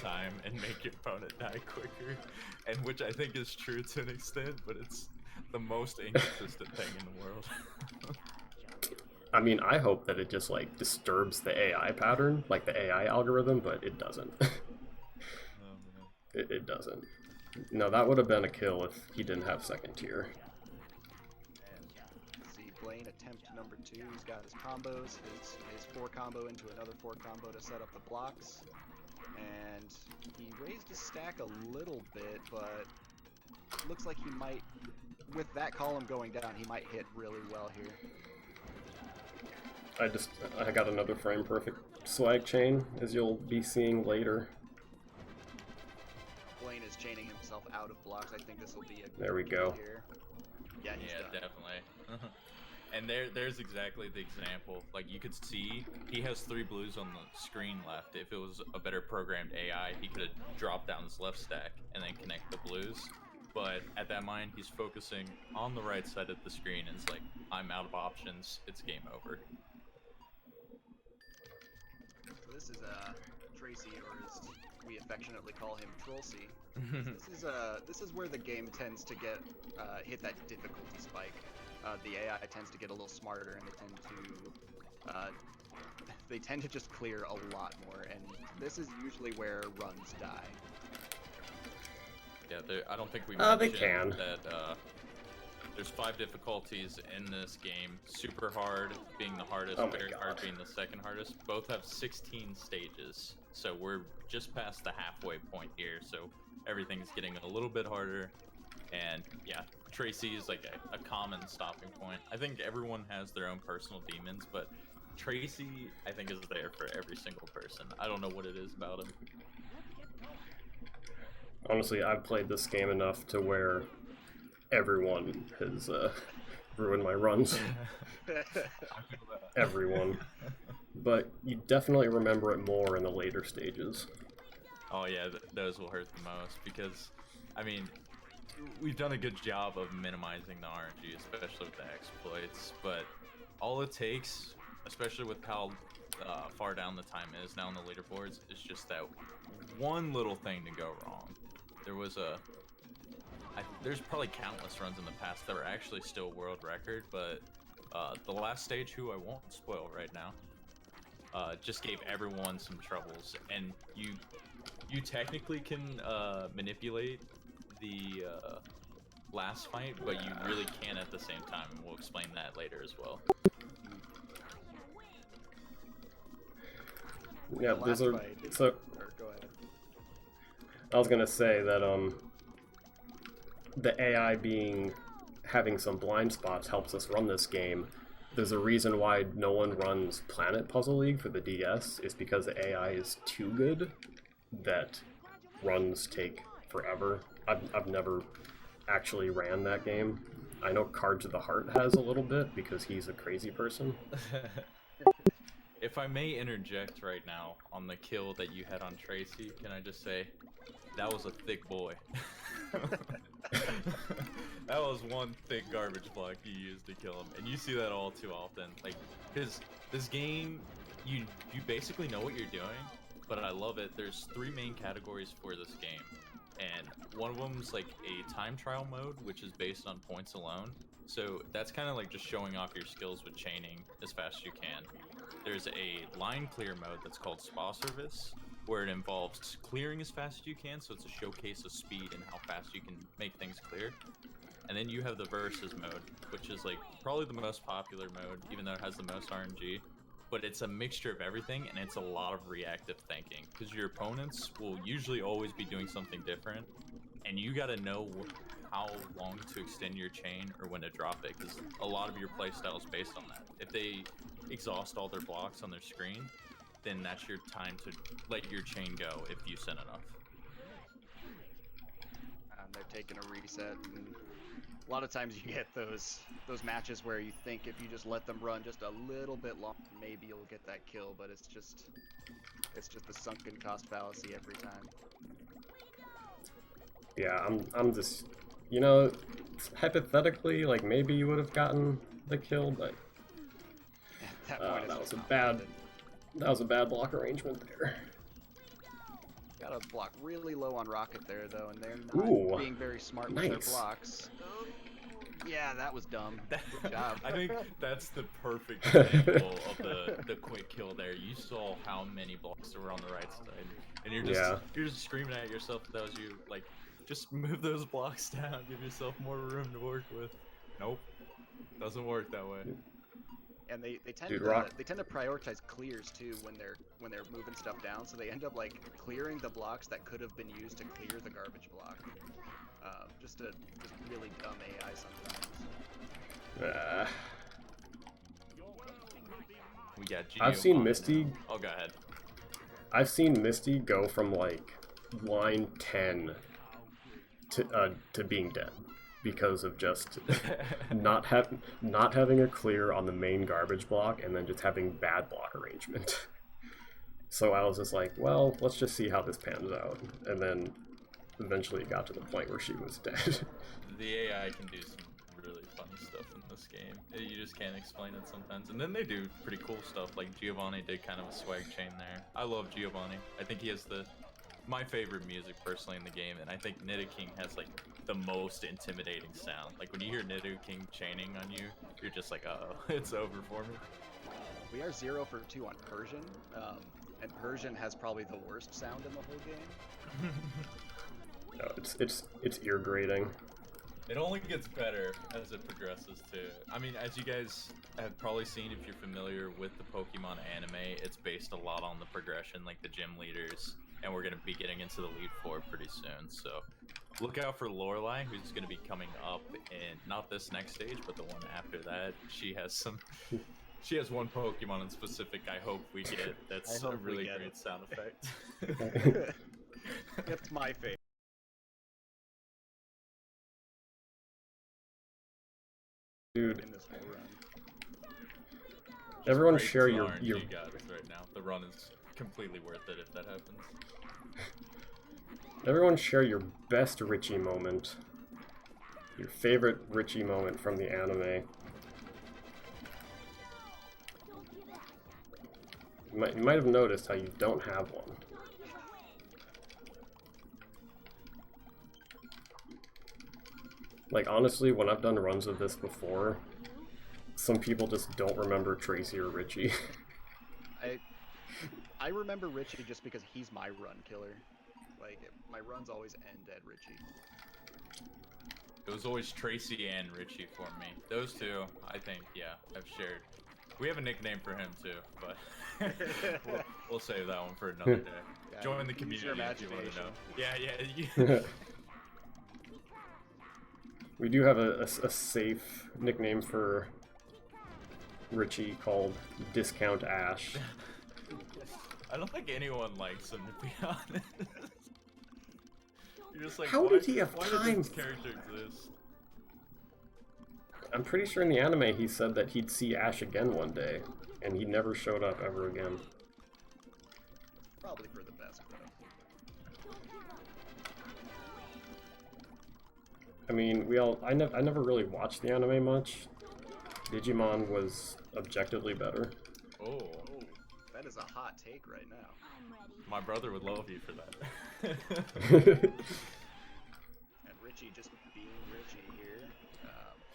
time and make your opponent die quicker, and which I think is true to an extent, but it's the most inconsistent thing in the world. I mean, I hope that it just like disturbs the AI pattern, like the AI algorithm, but it doesn't. Oh, man. It doesn't. No, that would have been a kill if he didn't have second tier. See, Blaine attempt number 2. He's got his combos, his 4 combo into another 4 combo to set up the blocks. And he raised his stack a little bit, but looks like he might, with that column going down, he might hit really well here. I got another frame perfect swag chain, as you'll be seeing later. Blaine is chaining himself out of blocks. I think this will be a There we go. Here. Yeah, he's done. Definitely. And there's exactly the example. Like, you could see he has 3 blues on the screen left. If it was a better programmed AI, he could have dropped down his left stack and then connect the blues. But at that moment, he's focusing on the right side of the screen and it's like, I'm out of options. It's game over. So this is Tracy, or as we affectionately call him, Trollsy. This is where the game tends to get hit that difficulty spike. The AI tends to get a little smarter, and they tend to just clear a lot more. And this is usually where runs die. Yeah, I don't think we mentioned they can. that there's 5 difficulties in this game. Super hard being the hardest, very hard being the second hardest. Both have 16 stages, so we're just past the halfway point here, so everything's getting a little bit harder. And yeah, Tracy is like a common stopping point. I think everyone has their own personal demons, but Tracy, I think, is there for every single person. I don't know what it is about him. Honestly, I've played this game enough to where everyone has ruined my runs. Everyone. But you definitely remember it more in the later stages. Oh yeah, those will hurt the most because, I mean, we've done a good job of minimizing the RNG, especially with the exploits, but all it takes, especially with how far down the time is now on the leaderboards, is just that one little thing to go wrong. There's probably countless runs in the past that were actually still world record, but the last stage, who I won't spoil right now, just gave everyone some troubles, and you technically can manipulate the last fight, but you really can at the same time, and we'll explain that later as well. Yeah, those are so. Go ahead. I was gonna say that the AI having some blind spots helps us run this game. There's a reason why no one runs Planet Puzzle League for the DS, is because the AI is too good that runs take forever. I've never actually ran that game. I know Cards of the Heart has a little bit because he's a crazy person. If I may interject right now on the kill that you had on Tracy, can I just say, that was a thick boy. That was one thick garbage block you used to kill him, and you see that all too often. Like, because this game, you basically know what you're doing, but I love it. There's 3 main categories for this game, and one of them's like a time trial mode, which is based on points alone. So that's kind of like just showing off your skills with chaining as fast as you can. There's a line clear mode that's called Spa Service, where it involves clearing as fast as you can, so it's a showcase of speed and how fast you can make things clear. And then you have the Versus mode, which is like probably the most popular mode, even though it has the most RNG. But it's a mixture of everything, and it's a lot of reactive thinking, because your opponents will usually always be doing something different, and you gotta know how long to extend your chain or when to drop it, because a lot of your playstyle is based on that. If they exhaust all their blocks on their screen, then that's your time to let your chain go if you send enough. They're taking a reset, and a lot of times you get those matches where you think if you just let them run just a little bit longer, maybe you'll get that kill, but it's just the sunken cost fallacy every time. Yeah, I'm just, you know, hypothetically, like maybe you would have gotten the kill, but that was a bad block arrangement there. Got Got a block really low on Rocket there, though, and they're not Ooh, being very smart with nice. their blocks. Oh, yeah, that was dumb. Good job. I think that's the perfect example of the quick kill there. You saw how many blocks there were on the right side, and you're just screaming at yourself if that was you. Like, just move those blocks down, give yourself more room to work with. Nope, doesn't work that way. And they tend Dude, to prioritize clears too when they're moving stuff down, so they end up like clearing the blocks that could have been used to clear the garbage block. Just really dumb AI sometimes. We got I've seen Misty. Oh, go ahead. I've seen Misty go from like line 10 to being dead because of just not having a clear on the main garbage block and then just having bad block arrangement. So I was just like, well, let's just see how this pans out, and then eventually it got to the point where she was dead. The AI can do some really funny stuff in this game. You just can't explain it sometimes. And then they do pretty cool stuff, like Giovanni did kind of a swag chain there. I love Giovanni. I think he has my favorite music personally in the game, and I think Nidoking has like the most intimidating sound. Like when you hear Nidoking chaining on you, you're just like, uh-oh, it's over for me. We are 0 for 2 on Persian, and Persian has probably the worst sound in the whole game. No, it's ear grating. It only gets better as it progresses too. I mean, as you guys have probably seen if you're familiar with the Pokemon anime, it's based a lot on the progression, like the gym leaders, and we're going to be getting into the Elite Four pretty soon. So look out for Lorelei, who's going to be coming up in not this next stage, but the one after that. She has one Pokemon in specific I hope we get that's a really great sound effect. That's my favorite. Dude, In this whole run. everyone Great share your RNG gods right now. The run is completely worth it if that happens. everyone share your best Richie moment. Your favorite Richie moment from the anime. You might have noticed how you don't have one. Like, honestly, when I've done runs of this before, some people just don't remember Tracy or Richie. I remember Richie just because he's my run killer. Like, my runs always end at Richie. It was always Tracy and Richie for me. Those two, I think, yeah, I've shared. We have a nickname for him too, but we'll save that one for another day. Yeah, Join the use community your if you want to imagination. know. Yeah. We do have a safe nickname for Richie called Discount Ash. I don't think anyone likes him, to be honest. You're just like, How did he have why time? does this character exist? I'm pretty sure in the anime he said that he'd see Ash again one day, and he never showed up ever again. Probably for the best, though. I mean, I never really watched the anime much. Digimon was objectively better. Oh, That is a hot take right now. my brother would love you for that. And Richie just being Richie here.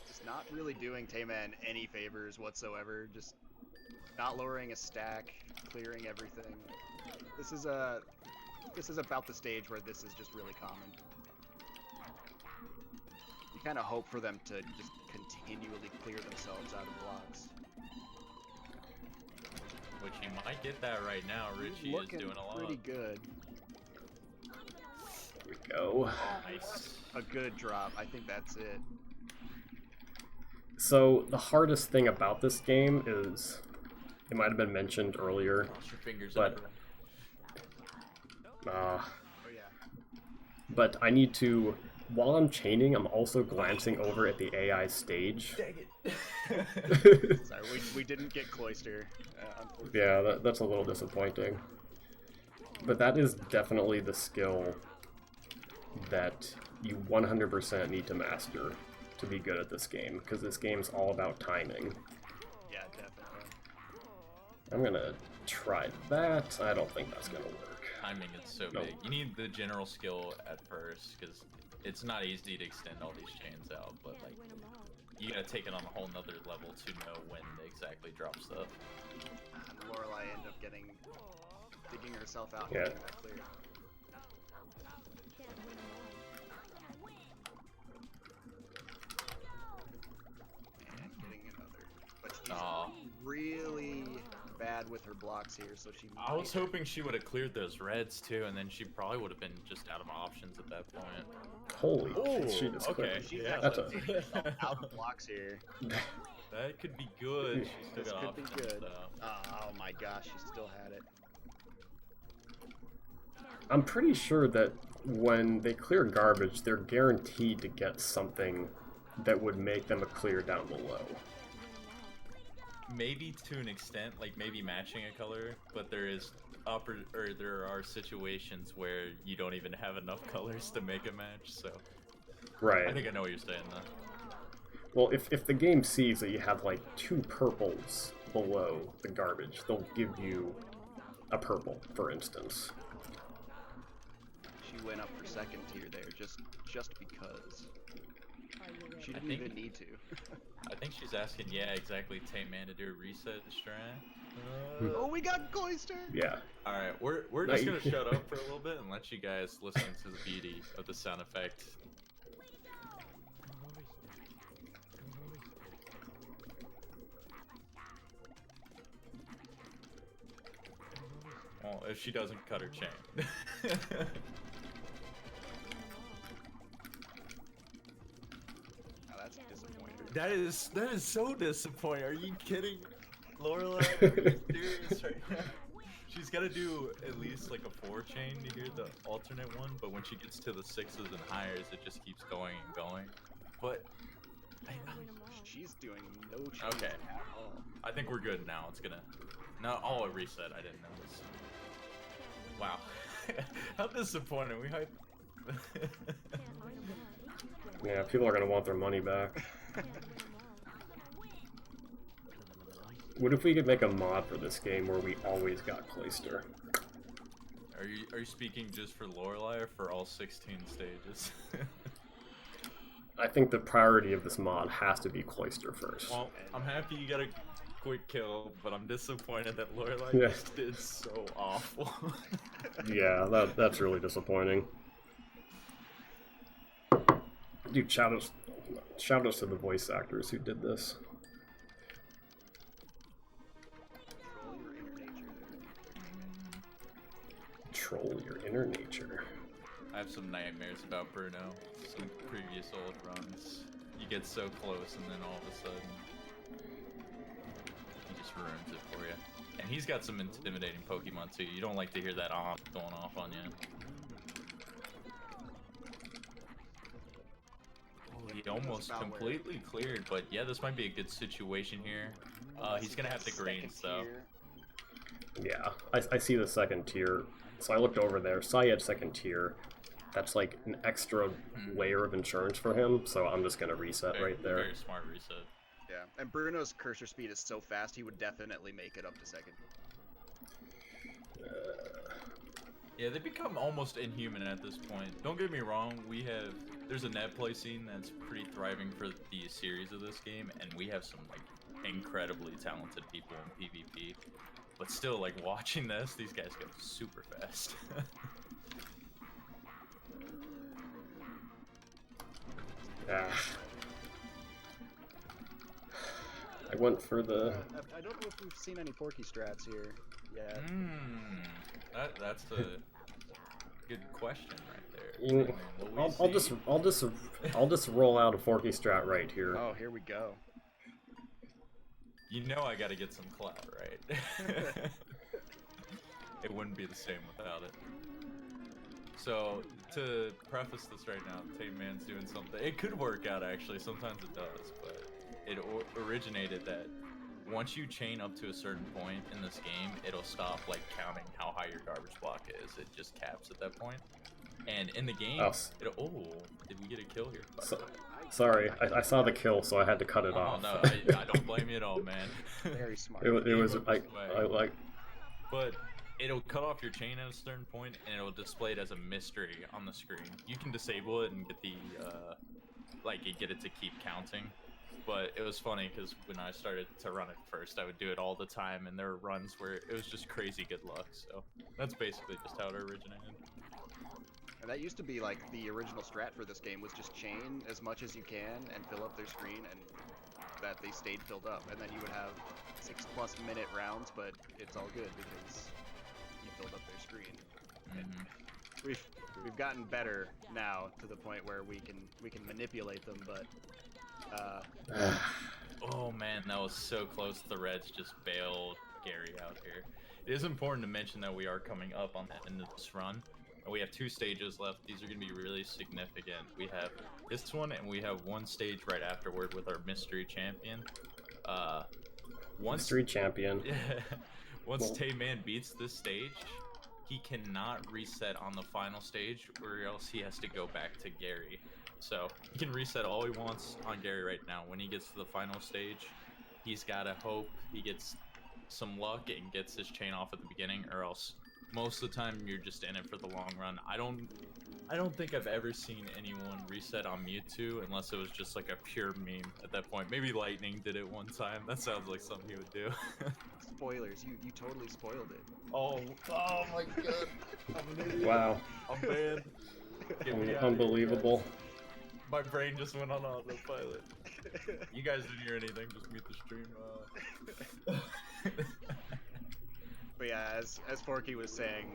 Just not really doing Tayman any favors whatsoever. Just not lowering a stack, clearing everything. This is about the stage where this is just really common. You kind of hope for them to just continually clear themselves out of blocks. Which you might get that right now. Richie is doing a lot. Pretty good. Here we go. Nice. A good drop. I think that's it. So the hardest thing about this game is, it might have been mentioned earlier, Cross your fingers, but Oh yeah. but I need to, while I'm chaining, I'm also glancing over at the AI stage. Dang it. Sorry, we didn't get Cloister. Unfortunately. Yeah, that's a little disappointing. But that is definitely the skill that you 100% need to master to be good at this game, because this game's all about timing. Yeah, definitely. I'm gonna try that. I don't think that's gonna work. timing is so No. big. You need the general skill at first, because it's not easy to extend all these chains out, but like, you gotta take it on a whole nother level to know when to exactly drop stuff. And Lorelai ended up digging herself out and Yeah. getting that clear. And getting another. But she's Aw. really bad with her blocks here, so she I was might- hoping she would have cleared those reds too, and then she probably would have been just out of options at that point. Holy Oh, shit, it's okay. quick. She's Yeah, that's actually a- taking herself out of blocks here. That could be good. She's still This got could be options, good. though. Oh my gosh, she still had it. I'm pretty sure that when they clear garbage, they're guaranteed to get something that would make them a clear down below. Maybe to an extent, like maybe matching a color, but there are situations where you don't even have enough colors to make a match. So Right. I think I know what you're saying though. Well, if the game sees that you have like 2 purples below the garbage, they'll give you a purple, for instance. She went up for second tier there, just because. She didn't think- even need to. I think she's asking, yeah, exactly. Tame Man to do a reset strat. Oh, we got Cloister! Yeah. All right, we're just gonna shut up for a little bit and let you guys listen to the beauty of the sound effect. Well, if she doesn't cut her chain. Now that's disappointing. That is so disappointing. Are you kidding, Lorelai? Are you serious right now? She's got to do at least like a 4 chain to hear the alternate one, but when she gets to the 6s and higher, it just keeps going and going. But She's doing no change Okay. at all. I think we're good now. It's gonna. No, oh, a reset. I didn't notice. Wow. How disappointing. We hyped. Yeah, people are gonna want their money back. What if we could make a mod for this game where we always got Cloister? Are you speaking just for Lorelai or for all 16 stages? I think the priority of this mod has to be Cloister first. Well, I'm happy you got a quick kill, but I'm disappointed that Lorelai Yeah. just did so awful. Yeah, that's really disappointing. Dude, shout outs to the voice actors who did this. Control your inner nature there. Troll your inner nature. I have some nightmares about Bruno. Some previous old runs. You get so close, and then all of a sudden, he just ruins it for you. And he's got some intimidating Pokemon too. You don't like to hear that going off on you. Oh, he almost about where- completely cleared, but yeah, this might be a good situation here. He's gonna have the greens though. Yeah, I see the second tier. So I looked over there. Sai had second tier. That's like an extra layer of insurance for him, so I'm just gonna reset right there. Very smart reset. Yeah, and Bruno's cursor speed is so fast, he would definitely make it up to second. Yeah, they become almost inhuman at this point. Don't get me wrong, there's a net play scene that's pretty thriving for the series of this game, and we have some like incredibly talented people in PvP. But still, like watching this, these guys go super fast. Ah. I went for the. I don't know if we've seen any Forky strats here yet. That's a good question right there. Mm, Will we I'll just roll out a Forky strat right here. Oh, here we go. You know I gotta get some clout, right? It wouldn't be the same without it. So, to preface this right now, Tame Man's doing something. It could work out, actually. Sometimes it does, but it originated that once you chain up to a certain point in this game, it'll stop, like, counting how high your garbage block is. It just caps at that point. And in the game, oh, did we get a kill here? Sorry, I saw the kill, so I had to cut it off. No, I don't blame you at all, man. Very smart. It was Game like moves away. But it'll cut off your chain at a certain point, and it'll display it as a mystery on the screen. You can disable it and get the get it to keep counting. But it was funny because when I started to run it first, I would do it all the time, and there were runs where it was just crazy good luck. So that's basically just how it originated. And that used to be like the original strat for this game was just chain as much as you can and fill up their screen, and that they stayed filled up. And then you would have 6+ minute rounds, but it's all good because you filled up their screen. And we've gotten better now to the point where we can manipulate them, but oh man, that was so close. The Reds just bailed Gary out here. It is important to mention that we are coming up on the end of this run. We have 2 stages left. These are going to be really significant. We have this one, and we have 1 stage right afterward with our mystery champion. Mystery champion. Once Tay-Man beats this stage, he cannot reset on the final stage, or else he has to go back to Gary. So he can reset all he wants on Gary right now. When he gets to the final stage, he's got to hope he gets some luck and gets his chain off at the beginning, or else most of the time you're just in it for the long run. I don't think I've ever seen anyone reset on Mewtwo unless it was just like a pure meme at that point. Maybe Lightning did it one time. That sounds like something he would do. spoilers, you totally spoiled it. Oh my god. I'm an idiot. Wow. I'm banned. Get me out of Unbelievable. here, my brain just went on autopilot. You guys didn't hear anything, just mute the stream. But yeah, as Forky was saying,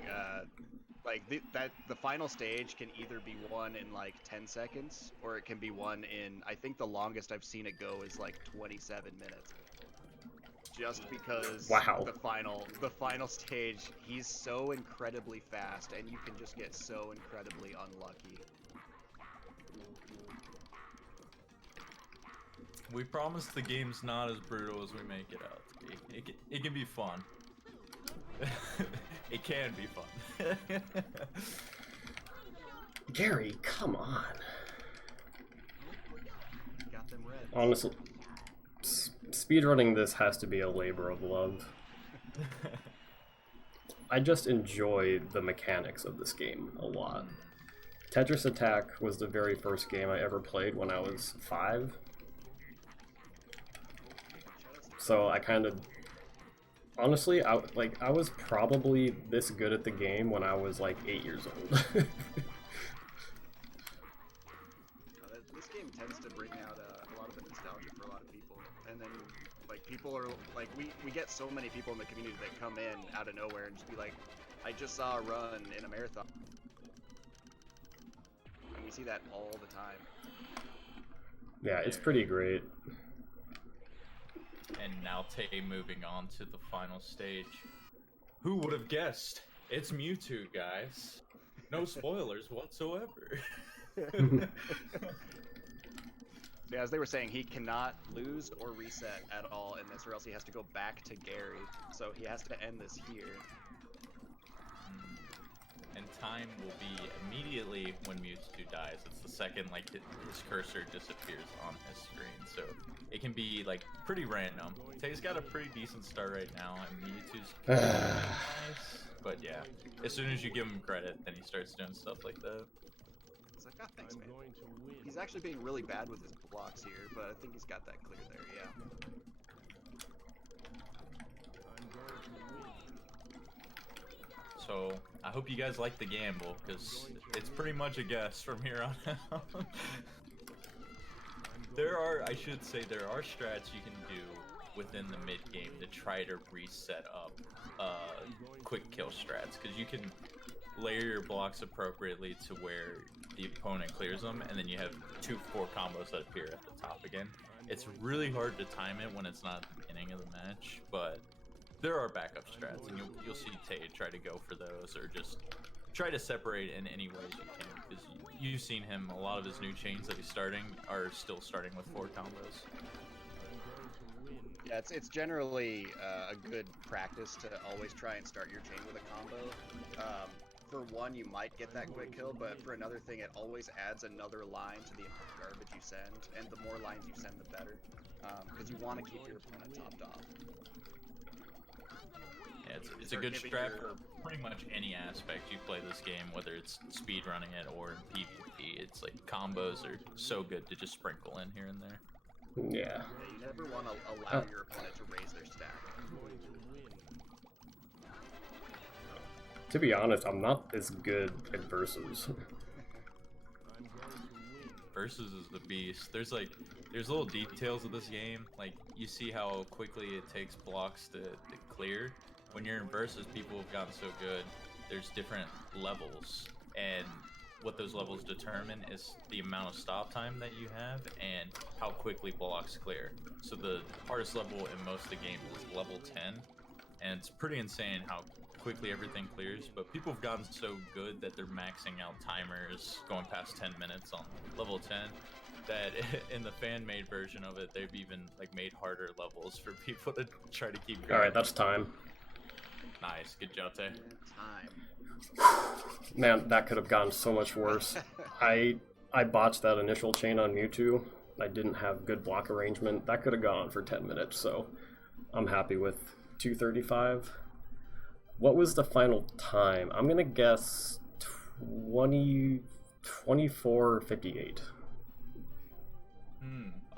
like the final stage can either be won in like 10 seconds, or it can be won in, I think the longest I've seen it go is like 27 minutes. Just because Wow. the final stage, he's so incredibly fast, and you can just get so incredibly unlucky. We promise the game's not as brutal as we make it out to be. It can be fun. It can be fun. Gary, come on. Got them red. Honestly, speedrunning this has to be a labor of love. I just enjoy the mechanics of this game a lot. Tetris Attack was the very first game I ever played when I was 5. So I kind of, honestly, I was probably this good at the game when I was like 8 years old. This game tends to bring out a lot of the nostalgia for a lot of people, and then like people are like we get so many people in the community that come in out of nowhere and just be like, I just saw a run in a marathon, and we see that all the time. Yeah, it's pretty great. And now Tay moving on to the final stage. Who would have guessed? It's Mewtwo, guys. No spoilers whatsoever. Yeah, as they were saying, he cannot lose or reset at all in this, or else he has to go back to Gary. So he has to end this here. And time will be immediately when Mewtwo dies. It's the second like his cursor disappears on his screen. So it can be like pretty random. Tay's got a pretty decent start right now, and Mewtwo's nice. But yeah, as soon as you give him credit, then he starts doing stuff like that. It's like, oh, thanks, man. He's actually being really bad with his blocks here, but I think he's got that clear there, yeah. So I hope you guys like the gamble, because it's pretty much a guess from here on out. I should say, there are strats you can do within the mid game to try to reset up quick kill strats, because you can layer your blocks appropriately to where the opponent clears them, and then you have 2-4 combos that appear at the top again. It's really hard to time it when it's not at the beginning of the match, but there are backup strats, and you'll see Tay try to go for those, or just try to separate in any ways you can, because you've seen him, a lot of his new chains that he's starting are still starting with 4 combos. Yeah, it's generally a good practice to always try and start your chain with a combo. For one, you might get that quick kill, but for another thing, it always adds another line to the amount of garbage you send, and the more lines you send, the better, because you want to keep your opponent topped off. Yeah, it's a Start good giving strat your- for pretty much any aspect you play this game, whether it's speed running it or in PvP. It's like combos are so good to just sprinkle in here and there. Yeah. Yeah, you never want to allow your opponent to raise their stack. To be honest, I'm not as good at versus. Versus is the beast. There's little details of this game. Like you see how quickly it takes blocks to clear. When you're in versus, people have gotten so good. There's different levels, and what those levels determine is the amount of stop time that you have and how quickly blocks clear. So the hardest level in most of the game is level 10, and it's pretty insane how quickly everything clears. But people have gotten so good that they're maxing out timers going past 10 minutes on level 10 that in the fan-made version of it, they've even like made harder levels for people to try to keep going. All right, that's time. Nice, good job, Tay. Time. Man, that could have gone so much worse. I botched that initial chain on Mewtwo. I didn't have good block arrangement. That could have gone on for 10 minutes, so I'm happy with 235. What was the final time? I'm gonna guess 24:58.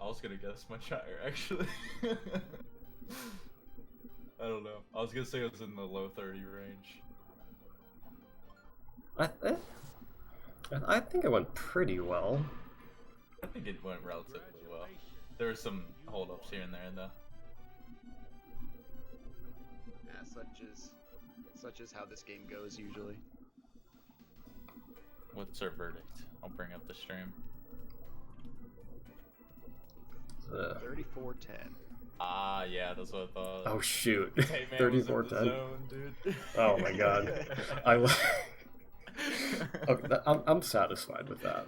I was gonna guess much higher, actually. I don't know. I was gonna say it was in the low 30 range. I think it went pretty well. I think it went relatively well. There were some holdups here and there, though. Yeah, such is how this game goes usually. What's our verdict? I'll bring up the stream. 34-10. Ah, yeah, that's what I thought. Oh shoot, Hey, man, was in the 34:10. zone, dude. Oh my god, okay, I'm satisfied with that.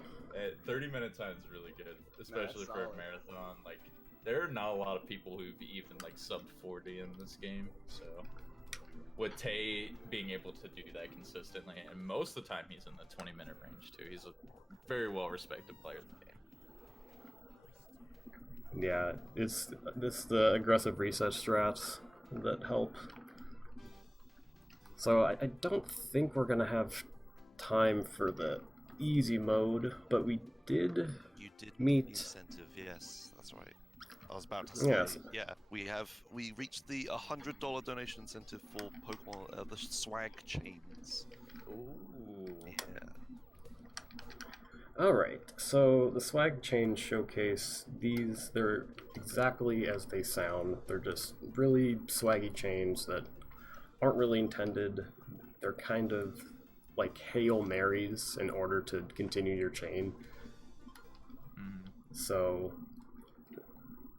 30-minute time is really good, especially for a solid. marathon. Like, there are not a lot of people who've even like subbed 40 in this game. So, with Tay being able to do that consistently, and most of the time he's in the 20-minute range too. He's a very well-respected player in the game. Yeah, it's the aggressive reset strats that help. So I don't think we're gonna have time for the easy mode, but we did You did meet. the incentive, yes, that's right. I was about to say, Yes. yeah, we reached the $100 donation incentive for Pokemon, the swag chains. Ooh. Yeah. Alright, so the swag chain showcase, they're exactly as they sound. They're just really swaggy chains that aren't really intended. They're kind of like Hail Marys in order to continue your chain. So,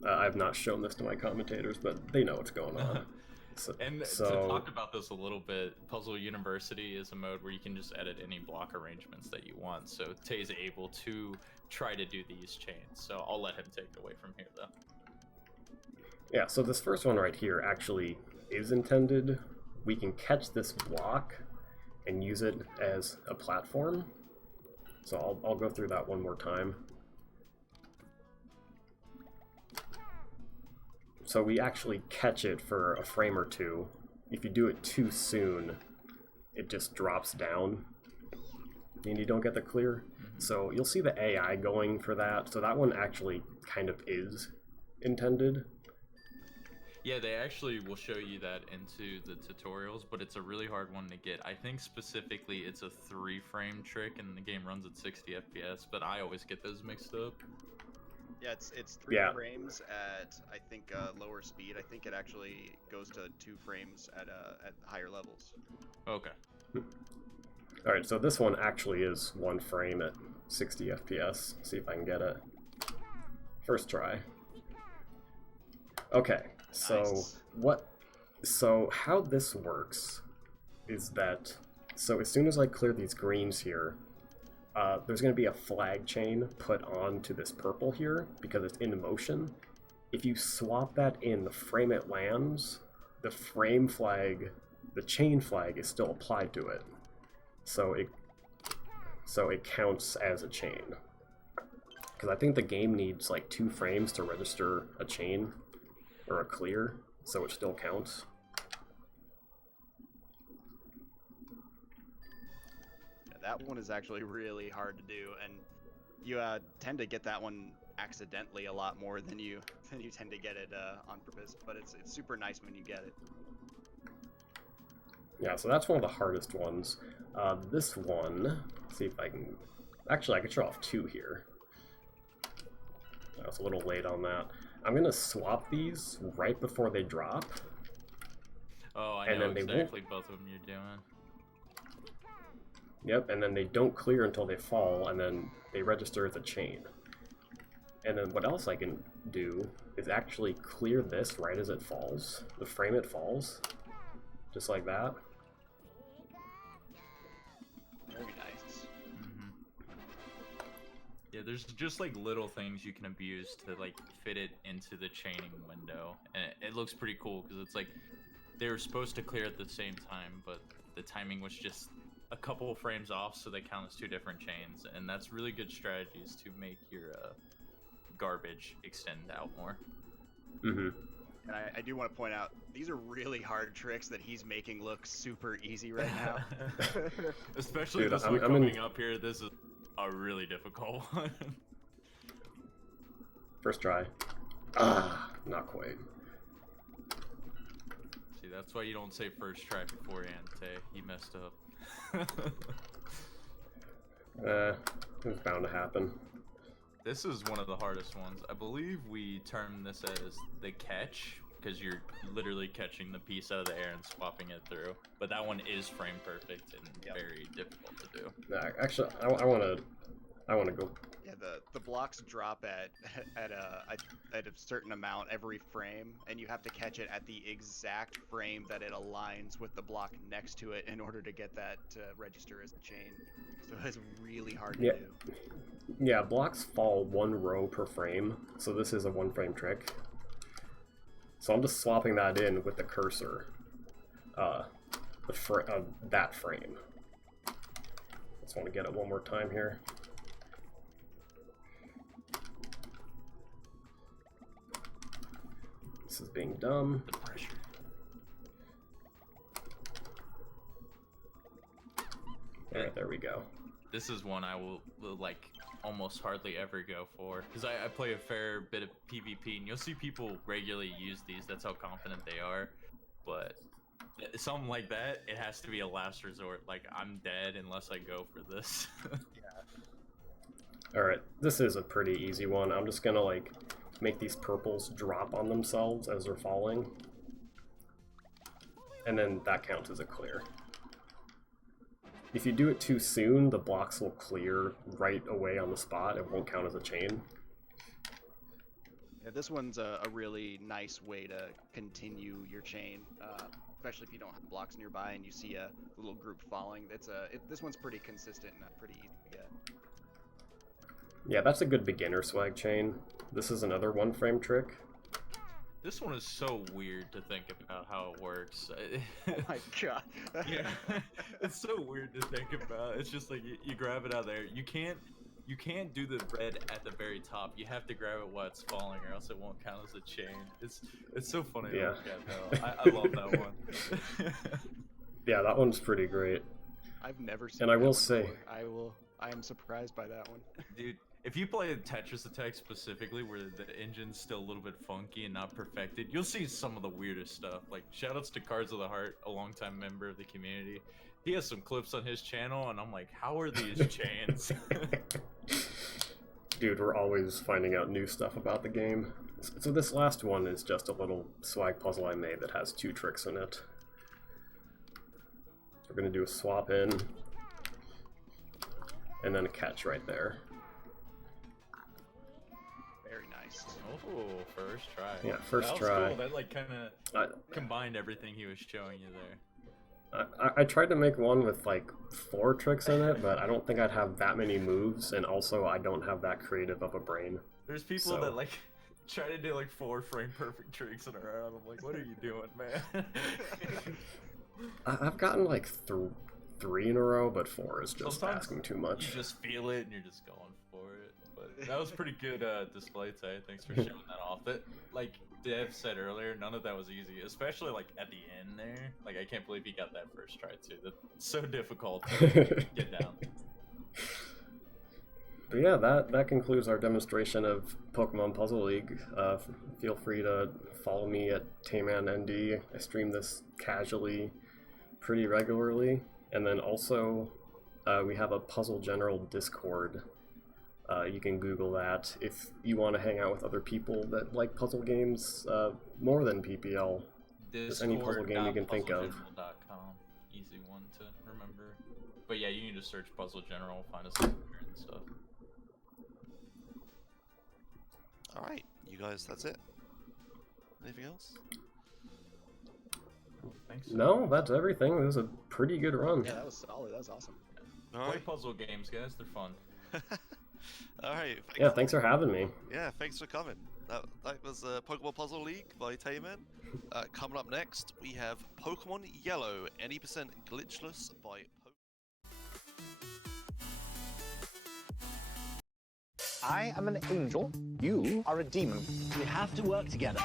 I've not shown this to my commentators, but they know what's going on. And to talk about this a little bit, Puzzle University is a mode where you can just edit any block arrangements that you want. So Tay's able to try to do these chains. So I'll let him take it away from here, though. Yeah, so this first one right here actually is intended. We can catch this block and use it as a platform. So I'll go through that one more time. So we actually catch it for a frame or two. If you do it too soon, it just drops down and you don't get the clear. So you'll see the AI going for that. So that one actually kind of is intended. Yeah, they actually will show you that into the tutorials, but it's a really hard one to get. I think specifically it's a 3-frame trick and the game runs at 60 FPS, but I always get those mixed up. Yeah, it's 3 frames at I think lower speed. I think it actually goes to 2 frames at higher levels. Okay. All right, so this one actually is 1 frame at 60 FPS. See if I can get it. First try. Okay, so Nice. So how this works is that, so as soon as I clear these greens here, there's going to be a flag chain put onto this purple here because it's in motion. If you swap that in the frame it lands, the frame flag, the chain flag is still applied to it. So it counts as a chain. Because I think the game needs like 2 frames to register a chain or a clear, so it still counts. that one is actually really hard to do, and you tend to get that one accidentally a lot more than you tend to get it on purpose. But it's super nice when you get it. Yeah, so that's one of the hardest ones. This one, let's see if I can... Actually, I could show off two here. I was a little late on that. I'm going to swap these right before they drop. Oh, I and know then exactly both of them you're doing. Yep, and then they don't clear until they fall, and then they register as a chain. And then what else I can do is actually clear this right as it falls, the frame it falls, just like that. Very nice. Yeah, there's just like little things you can abuse to like fit it into the chaining window, and it looks pretty cool because it's like they were supposed to clear at the same time, but the timing was just a couple of frames off, so they count as two different chains, and that's really good strategies to make your garbage extend out more. Mm-hmm. And I do want to point out, these are really hard tricks that he's making look super easy right now. Especially Dude, this one coming up here, this is a really difficult one. First try. Ah, not quite. See, that's why you don't say first try beforehand, Tay. He messed up. It was bound to happen. This is one of the hardest ones. I believe we term this as the catch, because you're literally catching the piece out of the air and swapping it through. But that one is frame perfect and very difficult to do. Actually, I want to go. Yeah, the blocks drop at a certain amount every frame, and you have to catch it at the exact frame that it aligns with the block next to it in order to get that to register as a chain. So it's really hard to do. Yeah, blocks fall one row per frame, so this is a one frame trick. So I'm just swapping that in with the cursor, that frame. Just want to get it one more time here. This is being dumb. The pressure. Alright, there we go. This is one I will like almost hardly ever go for, because I play a fair bit of PvP, and you'll see people regularly use these. That's how confident they are. But something like that, it has to be a last resort. Like, I'm dead unless I go for this. Alright, this is a pretty easy one. I'm just gonna like make these purples drop on themselves as they're falling. And then that counts as a clear. If you do it too soon, the blocks will clear right away on the spot. It won't count as a chain. Yeah, this one's a really nice way to continue your chain, especially if you don't have blocks nearby and you see a little group falling. This one's pretty consistent and pretty easy to get. Yeah, that's a good beginner swag chain. This is another one frame trick. This one is so weird to think about how it works. Oh my god. Yeah, it's so weird to think about. It's just like you grab it out there. You can't do the red at the very top. You have to grab it while it's falling, or else it won't count as a chain. It's so funny to look at though. I love that one. Yeah, that one's pretty great. I've never seen. And I will one say, before. I am surprised by that one. Dude, if you play Tetris Attack specifically, where the engine's still a little bit funky and not perfected, you'll see some of the weirdest stuff. Like, shoutouts to Cards of the Heart, a longtime member of the community. He has some clips on his channel, and I'm like, how are these chains? Dude, we're always finding out new stuff about the game. So this last one is just a little swag puzzle I made that has two tricks in it. So we're going to do a swap in, and then a catch right there. Very nice. Oh, first try. Yeah, first that was try. Cool. That like kind of combined everything he was showing you there. I tried to make one with like 4 tricks in it, but I don't think I'd have that many moves, and also I don't have that creative of a brain. There's people that like try to do like 4 frame perfect tricks in a row. I'm like, what are you doing, man? I've gotten like 3 in a row, but 4 is just Sometimes asking too much. You just feel it and you're just going for it. But But that was pretty good display, Tay. Thanks for showing that off. That, like Dev said earlier, none of that was easy, especially like at the end there. Like I can't believe he got that first try too. That's so difficult to get down. But yeah, that concludes our demonstration of Pokemon Puzzle League. Feel free to follow me at TaymanND. I stream this casually, pretty regularly. And then also, we have a Puzzle General Discord. You can Google that if you want to hang out with other people that like puzzle games more than PPL. Just any puzzle game you can think of. Discord.puzzlegeneral.com. Easy one to remember. But yeah, you can just search Puzzle General, find us there and stuff. Alright, you guys, that's it. Anything else? Thanks. No, that's everything. It was a pretty good run. Yeah, that was solid. That was awesome. Play Alright. puzzle games, guys. They're fun. Alright. Yeah, thanks for having me. Yeah, thanks for coming. That was Pokemon Puzzle League by Tayman. Coming up next, we have Pokemon Yellow, any percent glitchless by I am an angel. You are a demon. We have to work together.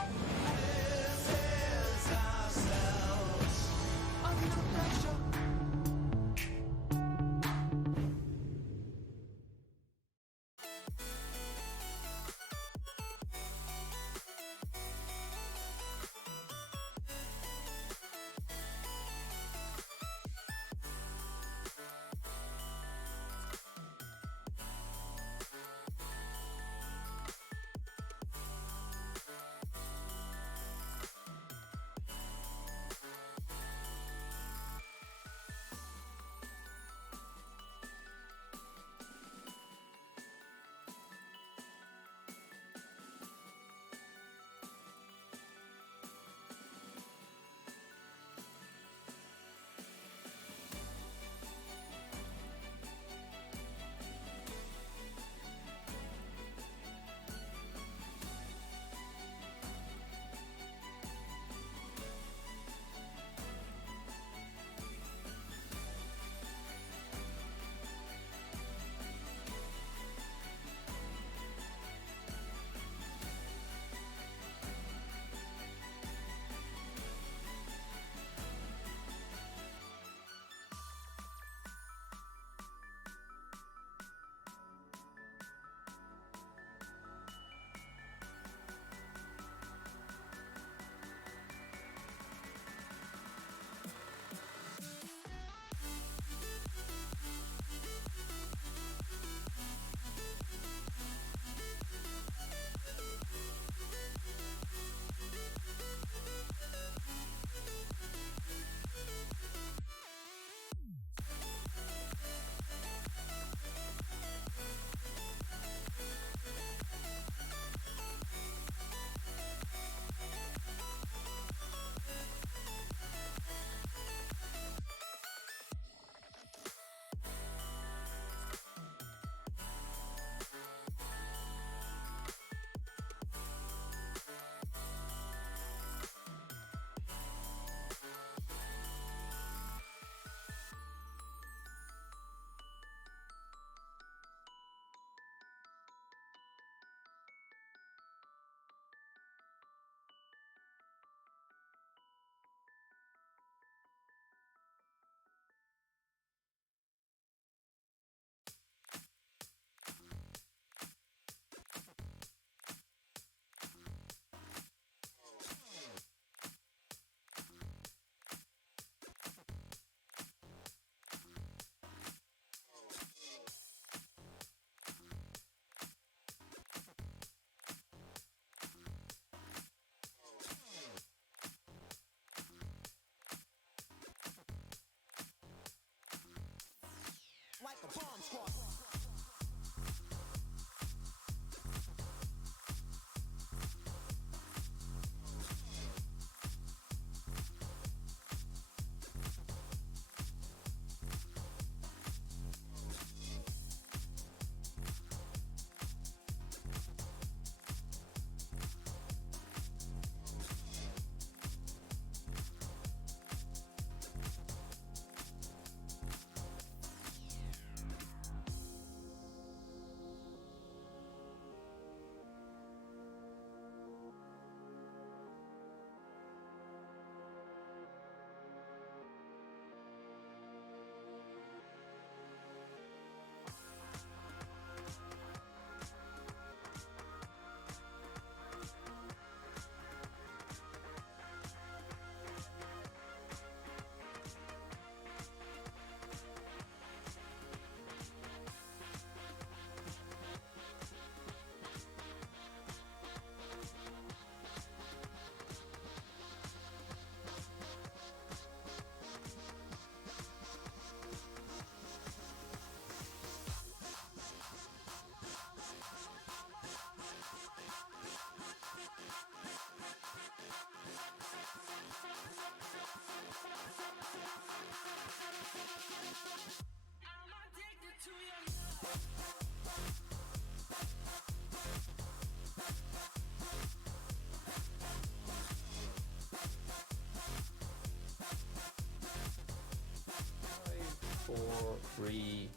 Four, three.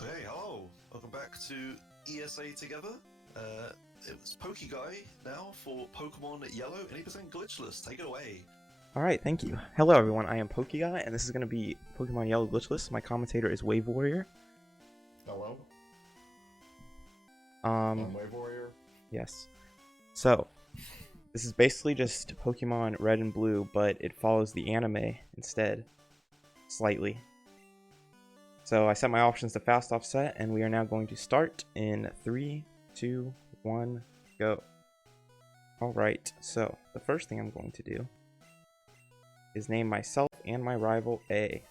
Okay, hello. Welcome back to ESA together. It was PokeGuy now for Pokemon Yellow, 80% glitchless. Take it away. Alright, thank you. Hello everyone, I am PokeGuy, and this is going to be Pokemon Yellow Glitchless. My commentator is Wave Warrior. Hello, I'm Wave Warrior. Yes. So, this is basically just Pokemon Red and Blue, but it follows the anime instead. Slightly. So I set my options to fast offset, and we are now going to start in 3, 2, 1, go. Alright, so the first thing I'm going to do is name myself and my rival A.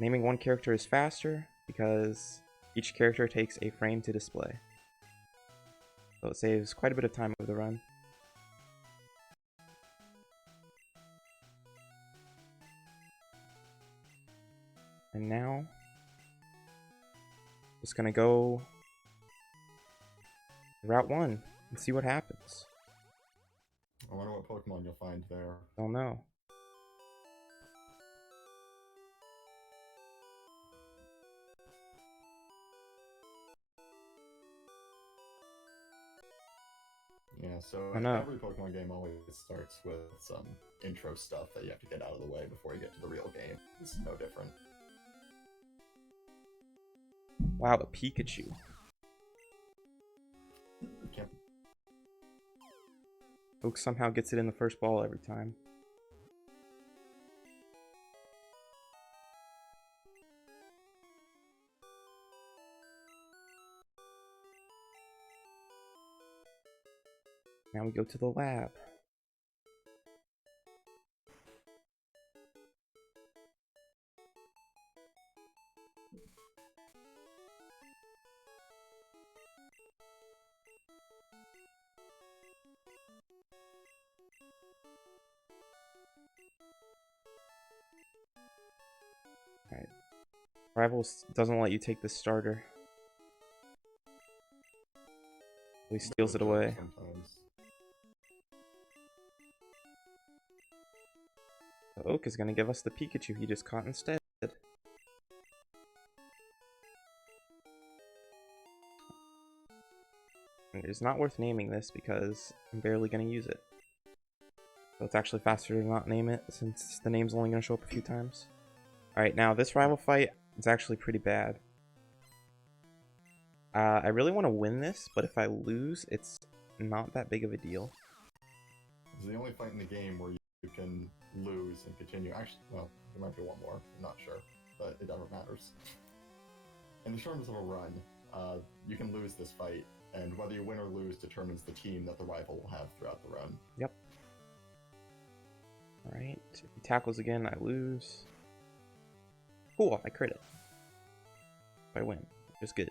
Naming one character is faster because each character takes a frame to display. So it saves quite a bit of time over the run. And now, just gonna go Route 1 and see what happens. I wonder what Pokemon you'll find there. Don't know. Yeah, so I know. every Pokemon game always starts with some intro stuff that you have to get out of the way before you get to the real game. This is no different. Wow, a Pikachu. Can't... Oak somehow gets it in the first ball every time. Now we go to the lab. Alright. Rivals doesn't let you take the starter. He steals it away. Sometimes. So Oak is going to give us the Pikachu he just caught instead. And it's not worth naming this because I'm barely going to use it. So it's actually faster to not name it since the name's only going to show up a few times. Alright, now this rival fight is actually pretty bad. I really want to win this, but if I lose, it's not that big of a deal. It's the only fight in the game where you can lose and continue. Actually, well, there might be one more. I'm not sure, but it never matters. In the terms of a run, you can lose this fight, and whether you win or lose determines the team that the rival will have throughout the run. Yep. Alright, if he tackles again, I lose. Cool, I crit it. If I win, which is good.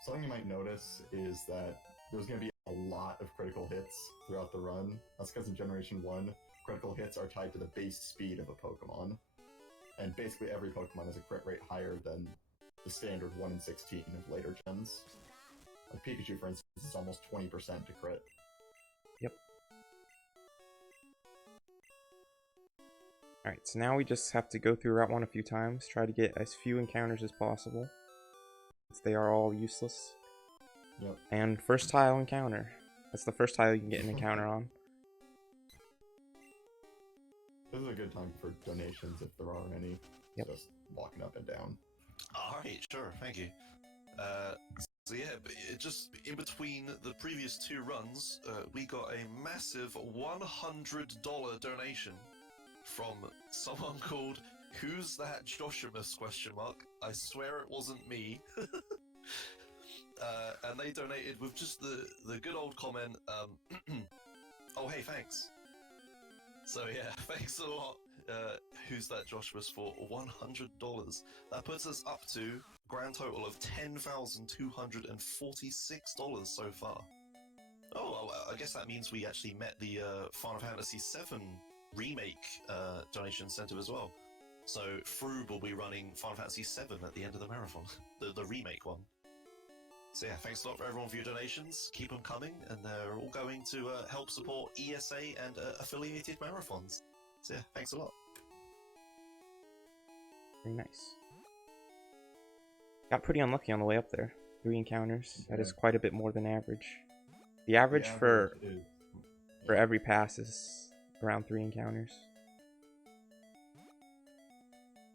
Something you might notice is that there's going to be a lot of critical hits throughout the run. That's because in Generation 1, critical hits are tied to the base speed of a Pokemon. And basically every Pokemon has a crit rate higher than the standard 1 in 16 of later gens. Like Pikachu, for instance, is almost 20% to crit. Yep. Alright, so now we just have to go through Route 1 a few times, try to get as few encounters as possible, since they are all useless. Yep. And first tile encounter. That's the first tile you can get an encounter on. This is a good time for donations if there are any. Yep. Just walking up and down. Alright, sure, thank you. So yeah, but it just in between the previous two runs, we got a massive $100 donation from someone called Who's That Joshimus ? I swear it wasn't me. And they donated with just the good old comment, oh hey, thanks. So yeah, thanks a lot, Who's That Joshimus, for $100. That puts us up to a grand total of $10,246 so far. Oh, well, I guess that means we actually met the Final Fantasy VII Remake donation incentive as well. So Froob will be running Final Fantasy VII at the end of the marathon, the remake one. So yeah, thanks a lot for everyone for your donations. Keep them coming, and they're all going to help support ESA and affiliated marathons. So yeah, thanks a lot. Very nice. Got pretty unlucky on the way up there. 3 encounters. That is quite a bit more than average. The average for every pass is around 3 encounters.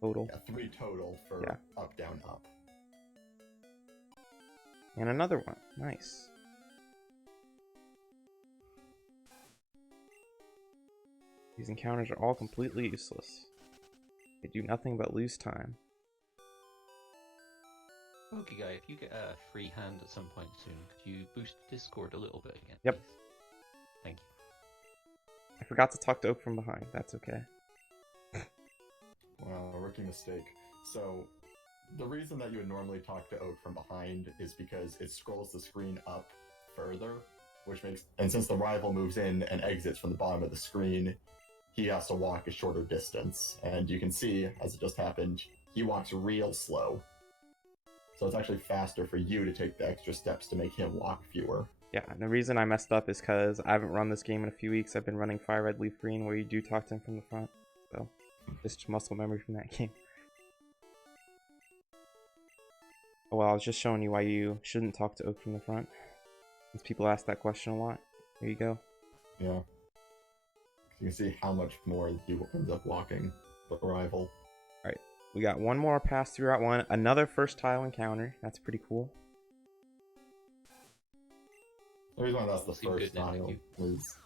Total. Yeah, 3 total for up, down, up. And another one. Nice. These encounters are all completely useless. They do nothing but lose time. Okay, guy, if you get a free hand at some point soon, could you boost Discord a little bit again? Yep. Please? Thank you. I forgot to talk to Oak from behind. That's okay. Well, rookie mistake. So, the reason that you would normally talk to Oak from behind is because it scrolls the screen up further, which makes... And since the rival moves in and exits from the bottom of the screen, he has to walk a shorter distance. And you can see, as it just happened, he walks real slow. So it's actually faster for you to take the extra steps to make him walk fewer. Yeah, and the reason I messed up is because I haven't run this game in a few weeks. I've been running Fire Red Leaf Green, where you do talk to him from the front. So, just muscle memory from that game. Oh, well, I was just showing you why you shouldn't talk to Oak from the front. Since people ask that question a lot. There you go. Yeah. You can see how much more he ends up walking the rival. Alright, we got one more pass through Route 1. Another first tile encounter. That's pretty cool. The reason why that's the Seem first good, thank tile you. is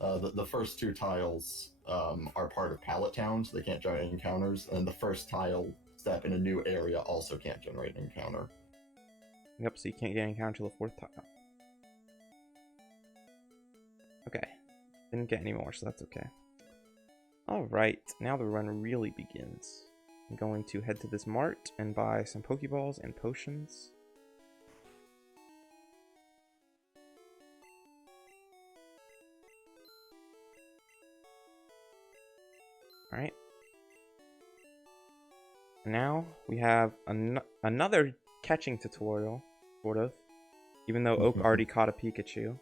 the first 2 tiles are part of Pallet Town, so they can't generate encounters, and the first tile step in a new area also can't generate an encounter. Yep, so you can't get an encounter until the 4th tile. Okay. Didn't get any more, so that's okay. Alright, now the run really begins. I'm going to head to this mart and buy some Pokeballs and potions. Alright. Now we have another catching tutorial, sort of. Even though Oak already caught a Pikachu.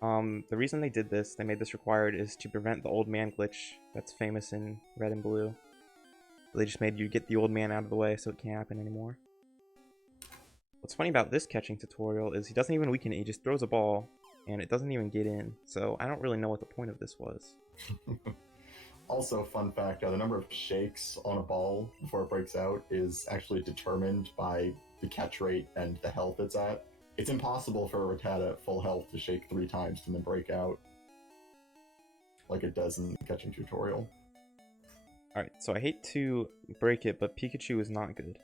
The reason they did this, they made this required, is to prevent the old man glitch that's famous in Red and Blue. So they just made you get the old man out of the way so it can't happen anymore. What's funny about this catching tutorial is he doesn't even weaken it, he just throws a ball, and it doesn't even get in. So I don't really know what the point of this was. Also, fun fact, the number of shakes on a ball before it breaks out is actually determined by the catch rate and the health it's at. It's impossible for a Rattata at full health to shake 3 times and then break out, like it does in the catching tutorial. Alright, so I hate to break it, but Pikachu is not good.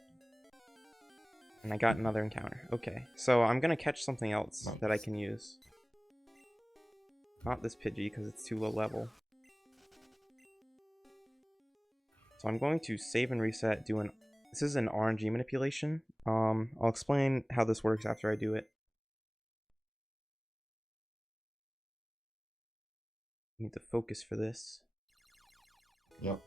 And I got another encounter. Okay, so I'm gonna catch something else that I can use. Not this Pidgey, because it's too low level. So I'm going to save and reset, this is an RNG manipulation. I'll explain how this works after I do it. Need to focus for this. Yep.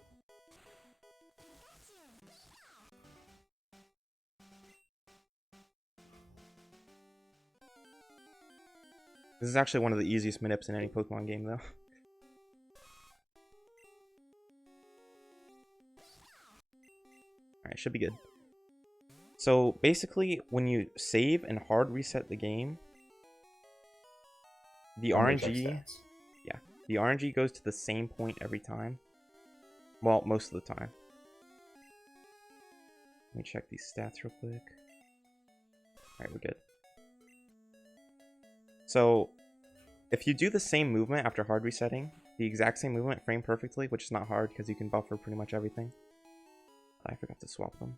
This is actually one of the easiest manips in any Pokemon game, though. Alright, should be good. So, basically, when you save and hard reset the game, the RNG... Yeah, the RNG goes to the same point every time. Well, most of the time. Let me check these stats real quick. Alright, we're good. So, if you do the same movement after hard resetting, the exact same movement framed perfectly, which is not hard because you can buffer pretty much everything. I forgot to swap them.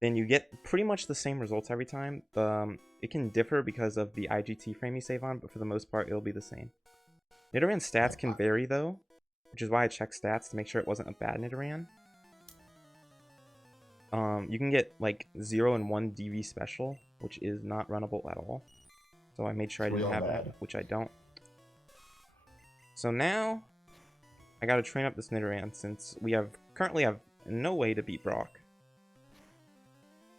Then you get pretty much the same results every time. It can differ because of the IGT frame you save on, but for the most part, it'll be the same. Nidoran stats can vary though, which is why I checked stats to make sure it wasn't a bad Nidoran. You can get like 0 and 1 DV special, which is not runnable at all. So I made sure I didn't have that, which I don't. So now, I gotta train up this Nidoran since we currently have no way to beat Brock.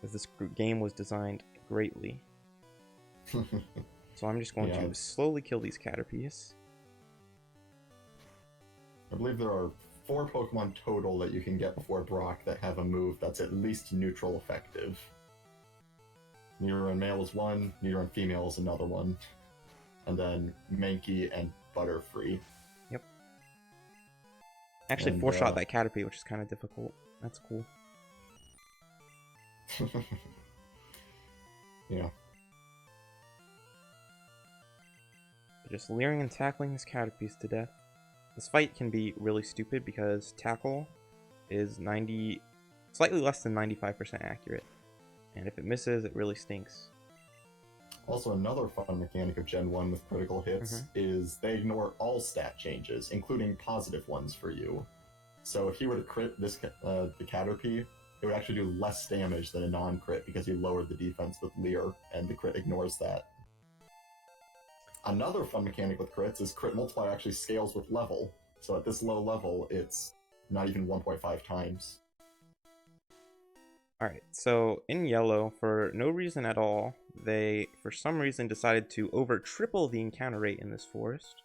As this game was designed greatly. So I'm just going to slowly kill these Caterpies. I believe there are 4 Pokemon total that you can get before Brock that have a move that's at least neutral effective. Nidoran male is one, Nidoran female is another one, and then Mankey and Butterfree. Yep. Actually, 4-shot that Caterpie, which is kind of difficult. That's cool. Yeah. Just leering and tackling these Caterpies to death. This fight can be really stupid because tackle is slightly less than 95% accurate. And if it misses, it really stinks. Also, another fun mechanic of Gen 1 with critical hits is they ignore all stat changes, including positive ones for you. So if you were to crit this the Caterpie, it would actually do less damage than a non-crit because you lowered the defense with Leer, and the crit ignores that. Another fun mechanic with crits is crit multiplier actually scales with level. So at this low level, it's not even 1.5 times. Alright, so in yellow, for no reason at all, they, for some reason, decided to over-triple the encounter rate in this forest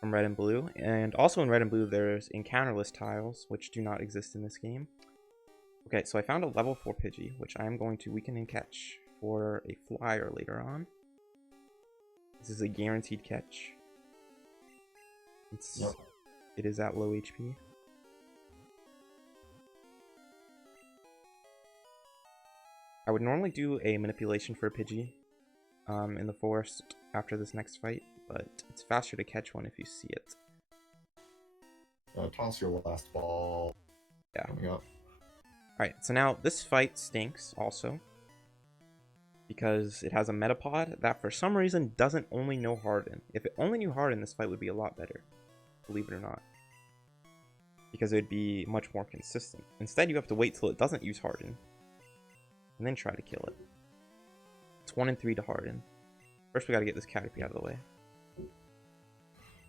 from red and blue. And also in red and blue, there's encounterless tiles, which do not exist in this game. Okay, so I found a level 4 Pidgey, which I am going to weaken and catch for a flyer later on. This is a guaranteed catch. It is at low HP. I would normally do a manipulation for a Pidgey in the forest after this next fight, but it's faster to catch one if you see it. Toss your last ball. Yeah. Coming up. Alright, so now this fight stinks also. Because it has a Metapod that for some reason doesn't only know Harden. If it only knew Harden, this fight would be a lot better. Believe it or not. Because it would be much more consistent. Instead, you have to wait till it doesn't use Harden. And then try to kill it. It's 1 and 3 to Harden. First we gotta get this Caterpie out of the way.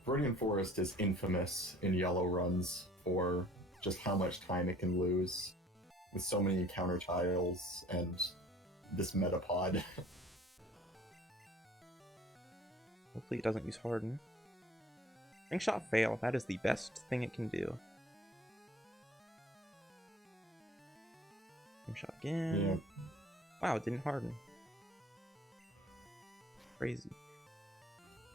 Viridian Forest is infamous in yellow runs for just how much time it can lose. With so many encounter tiles and this Metapod. Hopefully it doesn't use Harden. Ring Shot fail. That is the best thing it can do. Ring Shot again. Yeah. Wow, it didn't harden. Crazy.